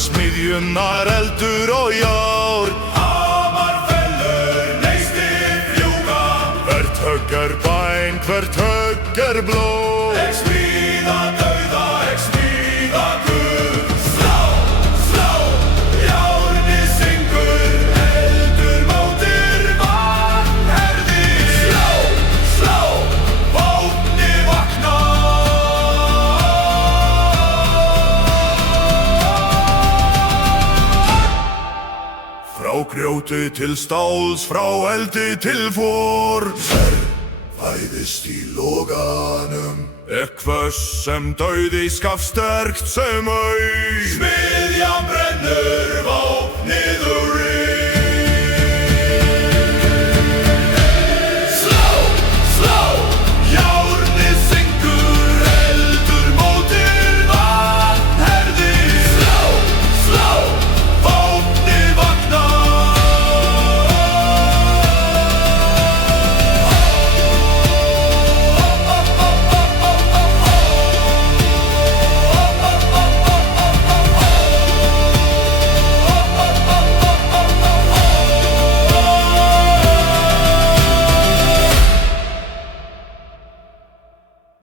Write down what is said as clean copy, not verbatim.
smiðjunnar eldur og jár. Hamar fellur, neistir fljúga. Hvert högg bæn, hvert högg blóð. Ek smíða dauða, ek smíða Guð. Slá, slá, járnið syngur, eldur mótir vanherði. Slá, slá, vopnið vaknar. Frá grjóti til stáls, frá eldi til for. Fæðist í loganum, hvöss sem dauði skaf sterkt sem au. Smiðjan brennur,